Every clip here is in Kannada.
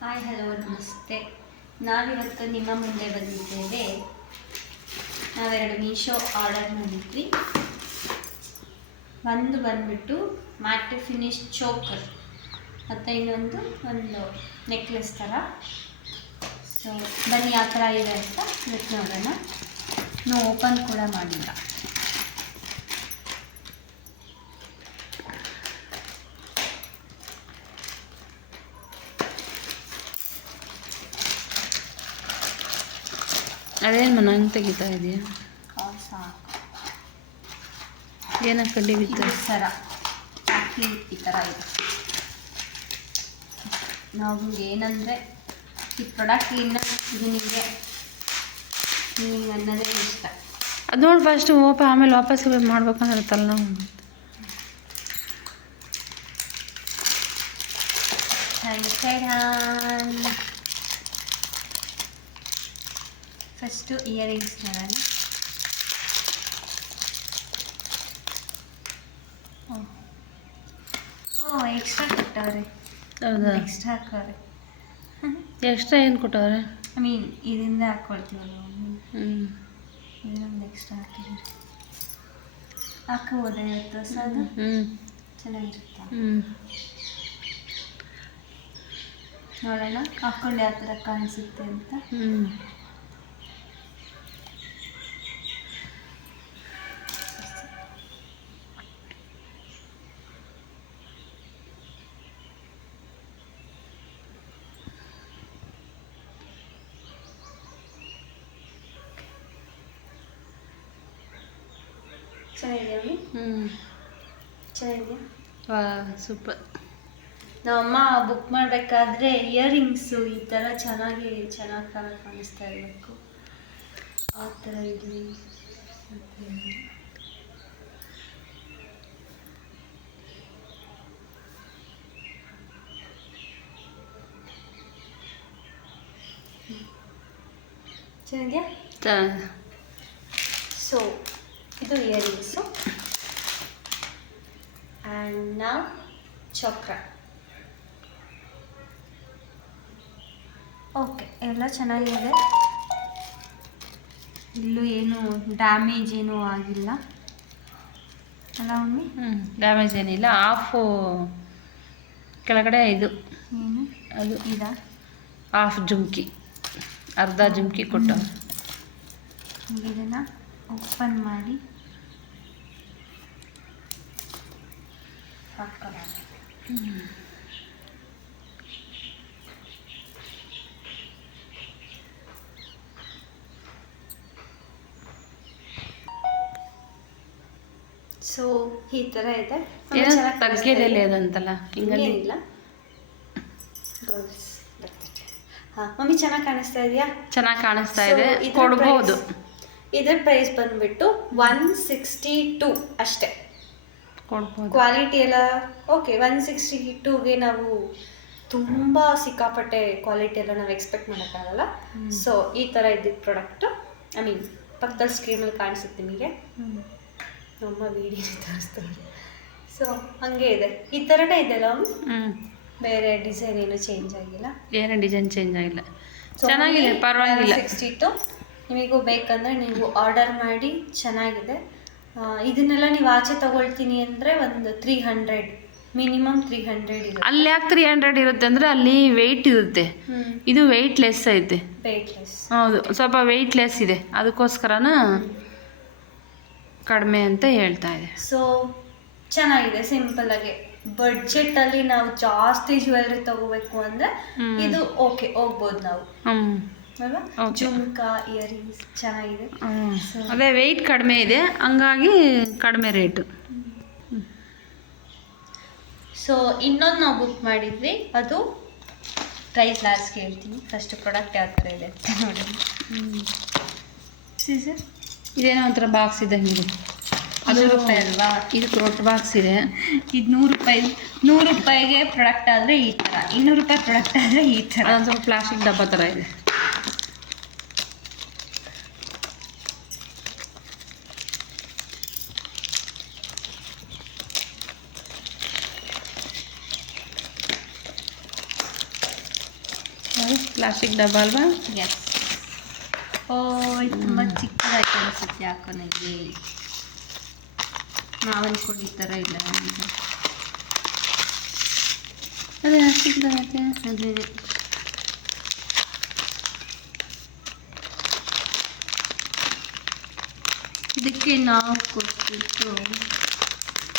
ಹಾಯ್ ಹಲೋ ನಮಸ್ತೆ. ನಾವಿವತ್ತು ನಿಮ್ಮ ಮುಂದೆ ಬಂದಿದ್ದೇವೆ. ನಾವೆರಡು ಮೀಶೋ ಆರ್ಡರ್ ಮಾಡಿದ್ವಿ. ಒಂದು ಬಂದ್ಬಿಟ್ಟು ಮ್ಯಾಟ್ ಫಿನಿಶ್ ಚೋಕರ್ ಮತ್ತು ಇನ್ನೊಂದು ಒಂದು ನೆಕ್ಲೆಸ್ ಥರ. ಸೊ ಬನ್ನಿ ಯಾವ ಥರ ಇದೆ ಅಂತ ಇವತ್ತು ನೋಡೋಣ. ಇನ್ನೂ ಓಪನ್ ಕೂಡ ಮಾಡಿಲ್ಲ. ಅದೇನು ನಂಗೆ ತೆಗಿತಾ ಇದೆಯಾ? ಸಾಕು. ಏನೋ ಕಡ್ಡಿ ಬಿತ್ತು ಸರ ಹಾಕಿ ಈ ಥರ ಇದೆ. ನಾವು ಏನಂದರೆ ಈ ಪ್ರಾಡಕ್ಟ್ ಇನ್ನು ಇದು ನಿಮಗೆ ಅನ್ನೋದೇ ಇಷ್ಟ. ಅದು ನೋಡಿ ಫಸ್ಟ್ ಆಮೇಲೆ ವಾಪಸ್ ಮಾಡ್ಬೇಕಂದಿರುತ್ತಲ್ಲ ನಾವು. ಫಸ್ಟು ಇಯರಿಂಗ್ಸ್ ನೋಡೋಣ. ಎಕ್ಸ್ಟ್ರಾ ಕೊಟ್ಟವ್ರೆ. ಹೌದಾ? ಎಕ್ಸ್ಟ್ರಾ ಹಾಕವ್ರೆ. ಎಕ್ಸ್ಟ್ರಾ ಏನು ಕೊಟ್ಟವ್ರೆ? ಐ ಮೀನ್ ಇದರಿಂದ ಹಾಕ್ಕೊಳ್ತೀವಲ್ಲ ಇದೊಂದು ಎಕ್ಸ್ಟ್ರಾ ಹಾಕಿದ್ದೀರಿ. ಹಾಕೋಬೋದ ಇವತ್ತು ಹೊಸ ಅದು ಚೆನ್ನಾಗಿರುತ್ತೆ. ನೋಡೋಣ ಹಾಕ್ಕೊಂಡು ಯಾವ ಥರ ಕಾಣಿಸುತ್ತೆ ಅಂತ. ಚೆನ್ನಾಗಿದೆಯಾ? ಚೆನ್ನಾಗಿದೆಯಾ? ವಾ ಸೂಪರ್. ನಮ್ಮಮ್ಮ ಬುಕ್ ಮಾಡಬೇಕಾದ್ರೆ ಇಯರಿಂಗ್ಸು ಈ ಥರ ಚೆನ್ನಾಗಿ ಕಾಣಿಸ್ತಾ ಇರಬೇಕು. ಆ ಥರ ಇರಲಿ. ಚೆನ್ನಾಗಿದೆಯಾ? ಸೊ ಇದು ಇಯರಿಂಗ್ಸು ಆ್ಯಂಡ್ ನಾವು ಚಕ್ರ. ಓಕೆ, ಎಲ್ಲ ಚೆನ್ನಾಗಿದೆ. ಇಲ್ಲೂ ಏನು ಡ್ಯಾಮೇಜ್ ಏನೂ ಆಗಿಲ್ಲ ಅಲ್ಲ ಮಮ್ಮಿ? ಡ್ಯಾಮೇಜ್ ಏನಿಲ್ಲ. ಆಫು ಕೆಳಗಡೆ ಇದು ಏನು ಅದು ಇದಾ? ಹಾಫ್ ಜುಮ್ಕಿ, ಅರ್ಧ ಜುಮ್ಕಿ ಕೊಟ್ಟ. ಇದನ್ನು ಓಪನ್ ಮಾಡಿ ಹಾಕೋಣ. ಸೊ ಈ ಥರ ಇದೆ. ತಗ್ಗೆದೆಲೆ ಅದಂತಲ್ಲ ಹಿಂಗಲ್ಲಿ ಇಲ್ಲ. ಹಾಂ ಮಮ್ಮಿ, ಚೆನ್ನಾಗಿ ಕಾಣಿಸ್ತಾ ಇದೆಯಾ? ಚೆನ್ನಾಗಿ ಕಾಣಿಸ್ತಾ ಇದೆ. ಕೊಡ್ಬೋದು. ಇದರ ಪ್ರೈಸ್ ಬಂದ್ಬಿಟ್ಟು 162 ಅಷ್ಟೇ. ಕೊಡ್ಬೋದು. ಕ್ವಾಲಿಟಿ ಎಲ್ಲ ಓಕೆ. 162ಗೆ ನಾವು ತುಂಬ ಸಿಕ್ಕಾಪಟ್ಟೆ ಕ್ವಾಲಿಟಿ ಎಲ್ಲ ನಾವು ಎಕ್ಸ್ಪೆಕ್ಟ್ ಮಾಡೋಕ್ಕಾಗಲ್ಲ. ಸೊ ಈ ಥರ ಇದ್ದಿದ್ದು ಪ್ರಾಡಕ್ಟು, ಐ ಮೀನ್ ಪಕ್ಕದಲ್ಲಿ ಸ್ಕ್ರೀನಲ್ಲಿ ಕಾಣಿಸುತ್ತೆ ನಿಮಗೆ. ನಮ್ಮ ವಿಡಿಯೋ ತೋರಿಸ್ತಾರೆ. ಸೊ ಹಾಗೆ ಇದೆ, ಈ ಥರನೇ ಇದೆಯಲ್ಲ. ಬೇರೆ ಡಿಸೈನ್ ಏನು ಚೇಂಜ್ ಆಗಿಲ್ಲ. ಏನು ಡಿಸೈನ್ ಚೇಂಜ್ ಆಗಿಲ್ಲ. ಚೆನ್ನಾಗಿದೆ, ಪರವಾಗಿಲ್ಲ. 162 ನಿಮಗೂ ಬೇಕಂದರೆ ನೀವು ಆರ್ಡರ್ ಮಾಡಿ. ಚೆನ್ನಾಗಿದೆ. ಇದನ್ನೆಲ್ಲ ನೀವು ಆಚೆ ತಗೊಳ್ತೀನಿ ಅಂದರೆ ಒಂದು 300, ಮಿನಿಮಮ್ 300 ಇರುತ್ತೆ. ಅಲ್ಲಿ ಯಾಕೆ 300 ಇರುತ್ತೆ ಅಂದರೆ ಅಲ್ಲಿ ವೆಯ್ಟ್ ಇರುತ್ತೆ. ಇದು ವೆಯ್ಟ್ ಲೆಸ್ ಐತೆ. ವೆಯ್ಟ್ಲೆಸ್. ಹೌದು, ಸ್ವಲ್ಪ ವೆಯ್ಟ್ ಲೆಸ್ ಇದೆ, ಅದಕ್ಕೋಸ್ಕರನ ಕಡಿಮೆ ಅಂತ ಹೇಳ್ತಾ ಇದೆ. ಸೊ ಚೆನ್ನಾಗಿದೆ. ಸಿಂಪಲ್ಲಾಗಿ ಬಡ್ಜೆಟಲ್ಲಿ ನಾವು ಜಾಸ್ತಿ ಜ್ಯುವೆಲ್ರಿ ತಗೋಬೇಕು ಅಂದರೆ ಇದು ಓಕೆ, ಹೋಗ್ಬೋದು ನಾವು ಅಲ್ವಾ? ಜುಮ್ಕಾ, ಇಯರಿಂಗ್ಸ್ ಚೆನ್ನಾಗಿದೆ. ಅದೇ ವೆಯ್ಟ್ ಕಡಿಮೆ ಇದೆ, ಹಂಗಾಗಿ ಕಡಿಮೆ ರೇಟು. ಸೊ ಇನ್ನೊಂದು ನಾವು ಬುಕ್ ಮಾಡಿದ್ವಿ, ಅದು ಪ್ರೈಸ್ ಲಾಸ್ಟ್ಗೆ ಹೇಳ್ತೀನಿ. ಫಸ್ಟ್ ಪ್ರಾಡಕ್ಟ್ ಯಾವ ಥರ ಇದೆ ಅಂತ ನೋಡಿ. ಸೀಸರ್ ಇದೇನೋ ಒಂಥರ ಬಾಕ್ಸ್ ಇದ್ದಂಗಿದೆ. ಅದು ರೂಪಾಯಿ ಅಲ್ವಾ? ಇದು ದೊಡ್ಡ ಬಾಕ್ಸ್ ಇದೆ. ಇದು 100 ರೂಪಾಯಿ. 100 ರೂಪಾಯಿಗೆ ಪ್ರಾಡಕ್ಟ್ ಆದರೆ ಈ ಥರ, 200 ರೂಪಾಯಿ ಪ್ರಾಡಕ್ಟ್ ಆದರೆ ಈ ಥರ. ಅದೊಂದು ಸ್ವಲ್ಪ ಪ್ಲಾಸ್ಟಿಕ್ ಡಬ್ಬ ಥರ ಇದೆ. ಪ್ಲಾಸ್ಟಿಕ್ ಡಬ್ಬ ಅಲ್ವಾ? ಎಸ್. ಓ ಇದು ತುಂಬ ಚಿಕ್ಕದಾಗಿ ಅನಿಸುತ್ತೆ ಯಾಕೋ ನನಗೆ. ನಾವು ಅಂದ್ಕೊಂಡು ಈ ಥರ ಇಲ್ಲ ಅಂತ. ಅದೇ ಚಿಕ್ಕದಾಗತ್ತೆ. ಅದೇ ಇದಕ್ಕೆ ನಾವು ಕೊಟ್ಬಿಟ್ಟು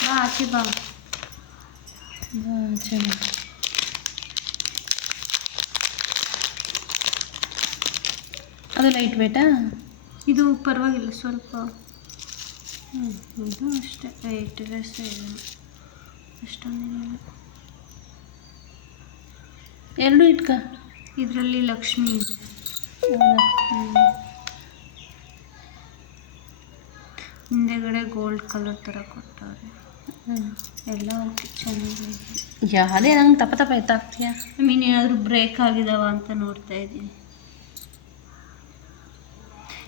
ಬಾ ಆಚೆ ಬಾ. ಚೆನ್ನಾಗಿ. ಅದು ಲೈಟ್ ವೇಟಾ? ಇದು ಪರವಾಗಿಲ್ಲ ಸ್ವಲ್ಪ. ಇದು ಅಷ್ಟೇ ವೆಯ್ಟ್ ಲೆಸ್ ಇದೆ, ಅಷ್ಟೊಂದೇನಿಲ್ಲ. ಎರಡು ಇಟ್ಕ. ಇದರಲ್ಲಿ ಲಕ್ಷ್ಮಿ ಇದೆ. ಹಿಂದೆಗಡೆ ಗೋಲ್ಡ್ ಕಲರ್ ಥರ ಕೊಟ್ಟವ್ರೆ. ಎಲ್ಲ ಓಕೆ ಚೆನ್ನಾಗಿದೆ. ಯಾವುದೇ ನಂಗೆ ತಪ್ಪ ತಪ್ಪ ಎತ್ತಾಗ್ತೀಯ. ಐ ಮೀನ್ ಏನಾದರೂ ಬ್ರೇಕ್ ಆಗಿದಾವ ಅಂತ ನೋಡ್ತಾ ಇದ್ದೀನಿ.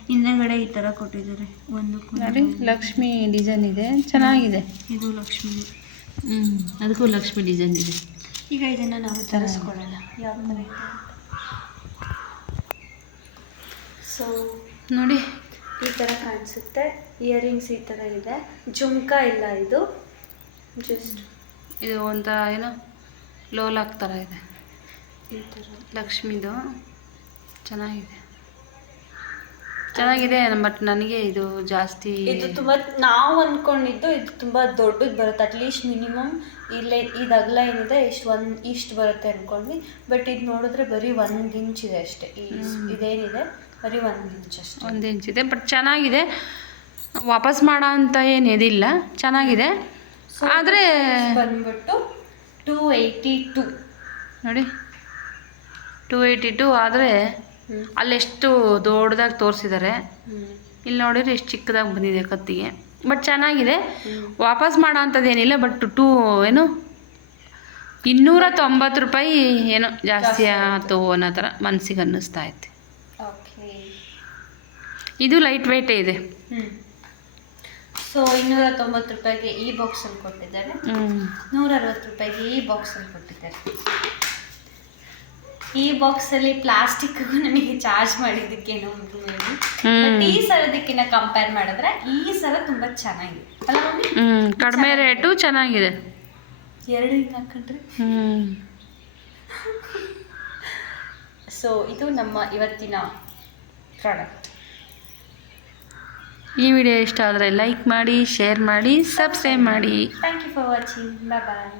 ಹಿಂದೆಗಡೆ ಈ ಥರ ಕೊಟ್ಟಿದ್ದಾರೆ ಒಂದು ನೋಡಿ, ಲಕ್ಷ್ಮಿ ಡಿಸೈನ್ ಇದೆ, ಚೆನ್ನಾಗಿದೆ. ಇದು ಲಕ್ಷ್ಮಿ. ಅದಕ್ಕೂ ಲಕ್ಷ್ಮಿ ಡಿಸೈನ್ ಇದೆ. ಈಗ ಇದನ್ನು ನಾವು ತರಿಸ್ಕೊಳ್ಳೋಣ ಯಾವ ಥರ ಇದೆ. ಸೊ ನೋಡಿ ಈ ಥರ ಕಾಣಿಸುತ್ತೆ. ಇಯರಿಂಗ್ಸ್ ಈ ಥರ ಇದೆ, ಜುಮ್ಕ ಇಲ್ಲ, ಇದು ಜಸ್ಟ್ ಇದು ಒಂಥರ ಏನೋ ಲೋಲಾಕ್ ಥರ ಇದೆ. ಈ ಥರ ಲಕ್ಷ್ಮಿದು ಚೆನ್ನಾಗಿದೆ ಬಟ್ ನನಗೆ ಇದು ಜಾಸ್ತಿ. ಇದು ತುಂಬ ನಾವು ಅಂದ್ಕೊಂಡಿದ್ದು ಇದು ತುಂಬ ದೊಡ್ಡದು ಬರುತ್ತೆ. ಅಟ್ಲೀಸ್ಟ್ ಮಿನಿಮಮ್ ಇಲ್ಲೇ ಇದು ಅಗಲ ಏನಿದೆ ಇಷ್ಟು ಬರುತ್ತೆ ಅಂದ್ಕೊಂಡ್ವಿ. ಬಟ್ ಇದು ನೋಡಿದ್ರೆ ಬರೀ 1 ಇಂಚ್ ಇದೆ ಅಷ್ಟೇ. ಇದೇನಿದೆ ಬರೀ 1 ಇಂಚ್ ಅಷ್ಟೇ. 1 ಇಂಚ್ ಇದೆ ಬಟ್ ಚೆನ್ನಾಗಿದೆ. ವಾಪಸ್ ಮಾಡೋ ಅಂತ ಏನು ಇದಿಲ್ಲ, ಚೆನ್ನಾಗಿದೆ. ಆದರೆ ಬಂದ್ಬಿಟ್ಟು 282 ನೋಡಿ, 282. ಆದರೆ ಅಲ್ಲೆಷ್ಟು ದೊಡ್ಡದಾಗಿ ತೋರಿಸಿದ್ದಾರೆ, ಇಲ್ಲಿ ನೋಡಿದ್ರೆ ಎಷ್ಟು ಚಿಕ್ಕದಾಗಿ ಬಂದಿದೆ ಕತ್ತಿಗೆ. ಬಟ್ ಚೆನ್ನಾಗಿದೆ, ವಾಪಸ್ ಮಾಡೋ ಅಂಥದ್ದೇನಿಲ್ಲ. ಬಟ್ ಏನು 290 ರೂಪಾಯಿ ಏನೋ ಜಾಸ್ತಿ ಆಯ್ತು ಅನ್ನೋ ಥರ ಮನಸ್ಸಿಗೆ ಅನ್ನಿಸ್ತಾ ಐತೆ. ಓಕೆ, ಇದು ಲೈಟ್ ವೇಟೇ ಇದೆ. ಸೊ 290 ರೂಪಾಯಿಗೆ ಈ ಬಾಕ್ಸಲ್ಲಿ ಕೊಟ್ಟಿದ್ದಾರೆ, 160 ರೂಪಾಯಿಗೆ ಈ ಬಾಕ್ಸಲ್ಲಿ ಕೊಟ್ಟಿದ್ದಾರೆ. ಈ ಬಾಕ್ಸಲ್ಲಿ ಪ್ಲಾಸ್ಟಿಕ್ಗೂ ನಮಗೆ ಚಾರ್ಜ್ ಮಾಡಿದ್ದಕ್ಕೇನೋ ಬಟ್ ಈ ಸರದಕ್ಕಿಂತ ಕಂಪೇರ್ ಮಾಡಿದ್ರೆ ಈ ಸರ ತುಂಬ ಚೆನ್ನಾಗಿದೆ ಅಲ್ಲ ಮಮ್ಮಿ? ಕಡಿಮೆ ರೇಟು, ಚೆನ್ನಾಗಿದೆ. 2 ಹಿಂಗೆ ಹಾಕೊಂಡ್ರೆ. ಸೊ ಇದು ನಮ್ಮ ಇವತ್ತಿನ ಪ್ರಾಡಕ್ಟ್. ಈ ವಿಡಿಯೋ ಇಷ್ಟ ಆದರೆ ಲೈಕ್ ಮಾಡಿ, ಶೇರ್ ಮಾಡಿ, ಸಬ್ಸ್ಕ್ರೈಬ್ ಮಾಡಿ. Thank you for watching. Bye.